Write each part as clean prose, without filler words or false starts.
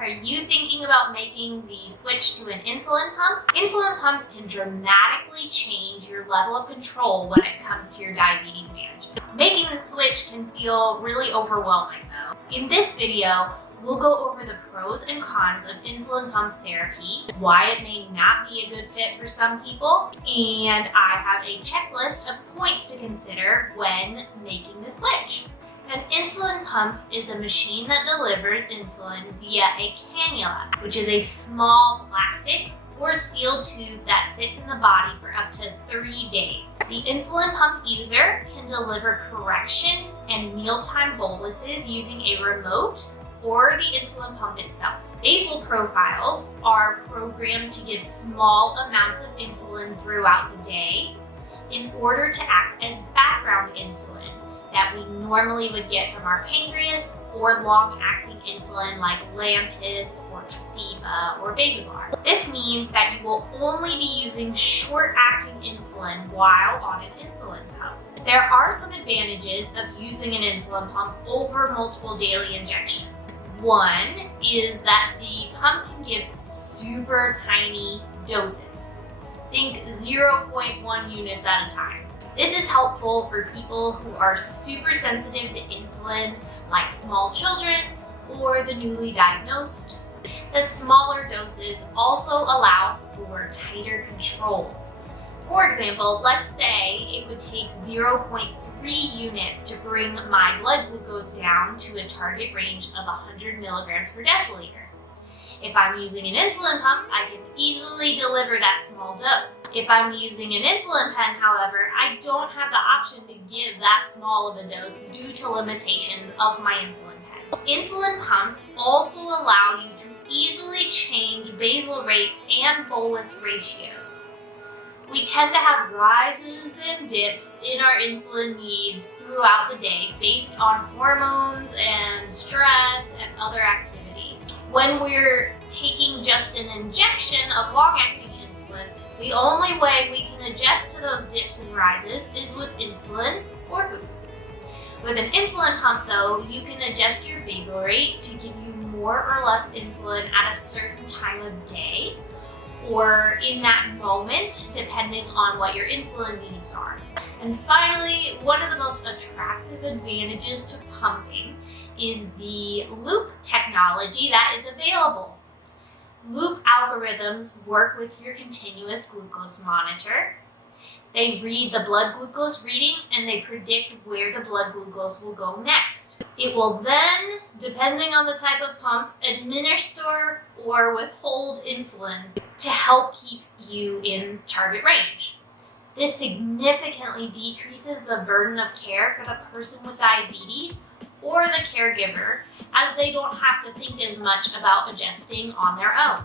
Are you thinking about making the switch to an insulin pump? Insulin pumps can dramatically change your level of control when it comes to your diabetes management. Making the switch can feel really overwhelming though. In this video, we'll go over the pros and cons of insulin pump therapy, why it may not be a good fit for some people, and I have a checklist of points to consider when making the switch. An insulin pump is a machine that delivers insulin via a cannula, which is a small plastic or steel tube that sits in the body for up to 3 days. The insulin pump user can deliver correction and mealtime boluses using a remote or the insulin pump itself. Basal profiles are programmed to give small amounts of insulin throughout the day in order to act as background insulin that we normally would get from our pancreas or long-acting insulin like Lantus or Tresiba or Basaglar. This means that you will only be using short-acting insulin while on an insulin pump. There are some advantages of using an insulin pump over multiple daily injections. One is that the pump can give super tiny doses. Think 0.1 units at a time. This is helpful for people who are super sensitive to insulin, like small children or the newly diagnosed. The smaller doses also allow for tighter control. For example, let's say it would take 0.3 units to bring my blood glucose down to a target range of 100 milligrams per deciliter. If I'm using an insulin pump, I can easily deliver that small dose. If I'm using an insulin pen, however, I don't have the option to give that small of a dose due to limitations of my insulin pen. Insulin pumps also allow you to easily change basal rates and bolus ratios. We tend to have rises and dips in our insulin needs throughout the day based on hormones and stress and other activities. When we're taking just an injection of long-acting insulin, the only way we can adjust to those dips and rises is with insulin or food. With an insulin pump though, you can adjust your basal rate to give you more or less insulin at a certain time of day or in that moment, depending on what your insulin needs are. And finally, one of the most attractive advantages to pumping is the loop technology that is available. Loop algorithms work with your continuous glucose monitor. They read the blood glucose reading and they predict where the blood glucose will go next. It will then, depending on the type of pump, administer or withhold insulin to help keep you in target range. This significantly decreases the burden of care for the person with diabetes or the caregiver, as they don't have to think as much about adjusting on their own.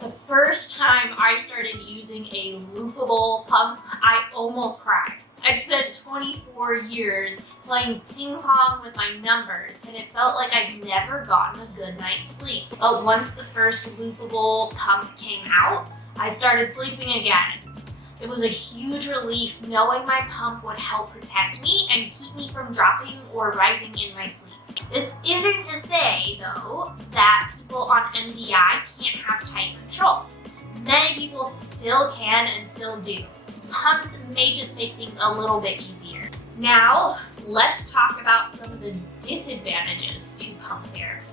The first time I started using a loopable pump, I almost cried. I'd spent 24 years playing ping pong with my numbers, and it felt like I'd never gotten a good night's sleep. But once the first loopable pump came out, I started sleeping again. It was a huge relief knowing my pump would help protect me and keep me from dropping or rising in my sleep. This isn't to say, though, that people on MDI can't have tight control. Many people still can and still do. Pumps may just make things a little bit easier. Now, let's talk about some of the disadvantages to pump therapy.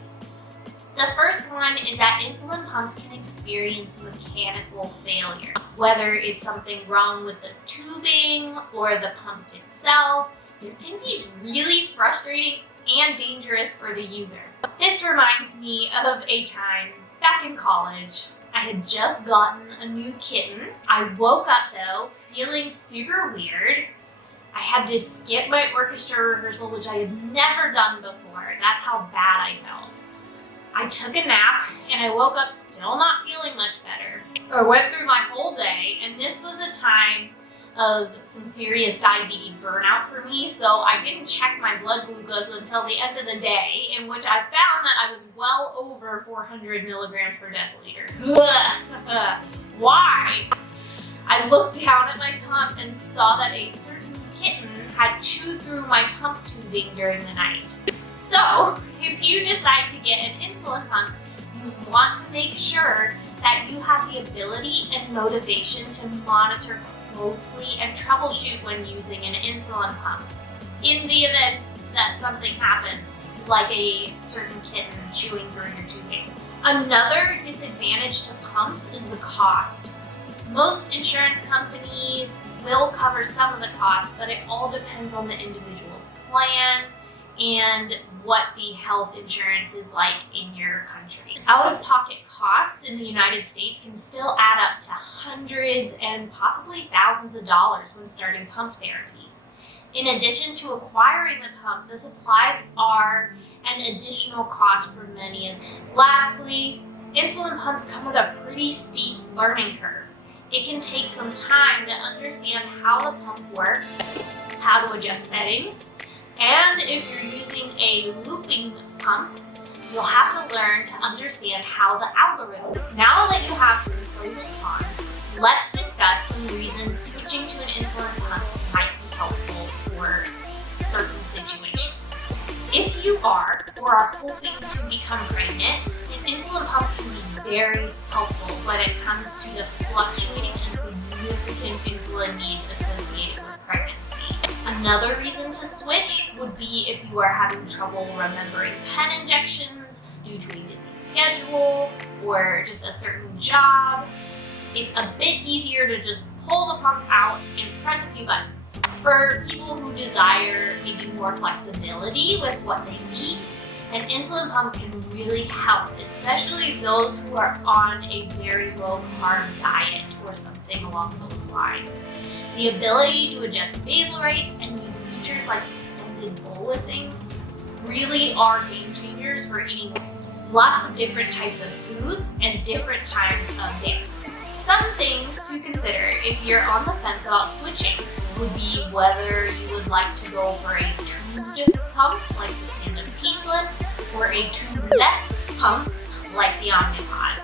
The first one is that insulin pumps can experience mechanical failure. Whether it's something wrong with the tubing or the pump itself, this can be really frustrating and dangerous for the user. This reminds me of a time back in college. I had just gotten a new kitten. I woke up though feeling super weird. I had to skip my orchestra rehearsal, which I had never done before. That's how bad I felt. I took a nap and I woke up still not feeling much better. I went through my whole day, and this was a time of some serious diabetes burnout for me, so I didn't check my blood glucose until the end of the day, in which I found that I was well over 400 milligrams per deciliter. Why? I looked down at my pump and saw that a certain kitten had chewed through my pump tubing during the night. So, if you decide to get an insulin pump, you want to make sure that you have the ability and motivation to monitor closely and troubleshoot when using an insulin pump in the event that something happens, like a certain kitten chewing through your tubing. Another disadvantage to pumps is the cost. Most insurance companies will cover some of the cost, but it all depends on the individual's plan and what the health insurance is like in your country. Out-of-pocket costs in the United States can still add up to hundreds and possibly thousands of dollars when starting pump therapy. In addition to acquiring the pump, the supplies are an additional cost for many of them. Lastly, insulin pumps come with a pretty steep learning curve. It can take some time to understand how the pump works, how to adjust settings, and if you're using a looping pump, you'll have to learn to understand how the algorithm. Now that you have some pros and cons, let's discuss some reasons switching to an insulin pump might be helpful for certain situations. If you are or are hoping to become pregnant, an insulin pump can be very helpful when it comes to the fluctuating and significant insulin needs associated with pregnancy. Another reason to switch would be if you are having trouble remembering pen injections due to a busy schedule or just a certain job. It's a bit easier to just pull the pump out and press a few buttons. For people who desire maybe more flexibility with what they eat, an insulin pump can really help, especially those who are on a very low carb diet or something along those lines. The ability to adjust basal rates and use features like extended bolusing really are game changers for eating lots of different types of foods and different times of day. Some things to consider if you're on the fence about switching would be whether you would like to go for a tubed pump like the Tandem T-Slim or a tubeless pump like the Omnipod.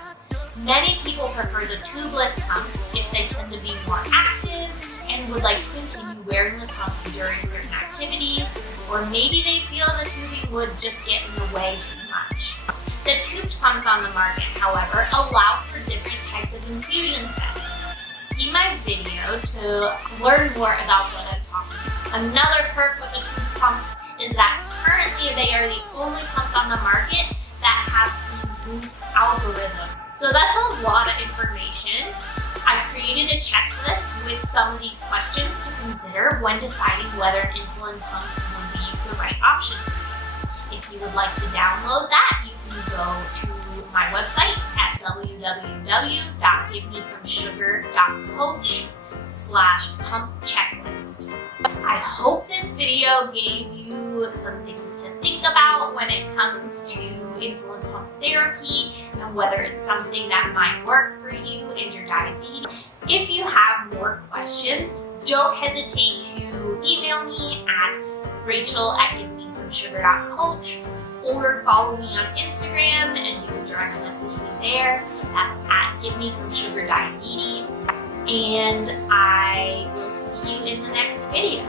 Many people prefer the tubeless pump if they tend to be more active and would like to continue wearing the pump during certain activities, or maybe they feel the tubing would just get in the way too much. The tubed pumps on the market, however, allow for different types of infusion sets. See my video to learn more about what I'm talking about. Another perk with the tube pumps is that currently they are the only pumps on the market that have the loop algorithm. So that's a lot of information. I created a checklist with some of these questions to consider when deciding whether an insulin pump would be the right option. If you would like to download that, you can go to my website at www.givemesomesugar.coach/pump checklist. I hope this video gave you some things to think about when it comes to insulin pump therapy and whether it's something that might work for you and your diabetes. If you have more questions, don't hesitate to email me at rachel@givemesomesugar.coach or follow me on Instagram and you can direct message me there. That's at givemesomesugardiabetes. And I will see you in the next video.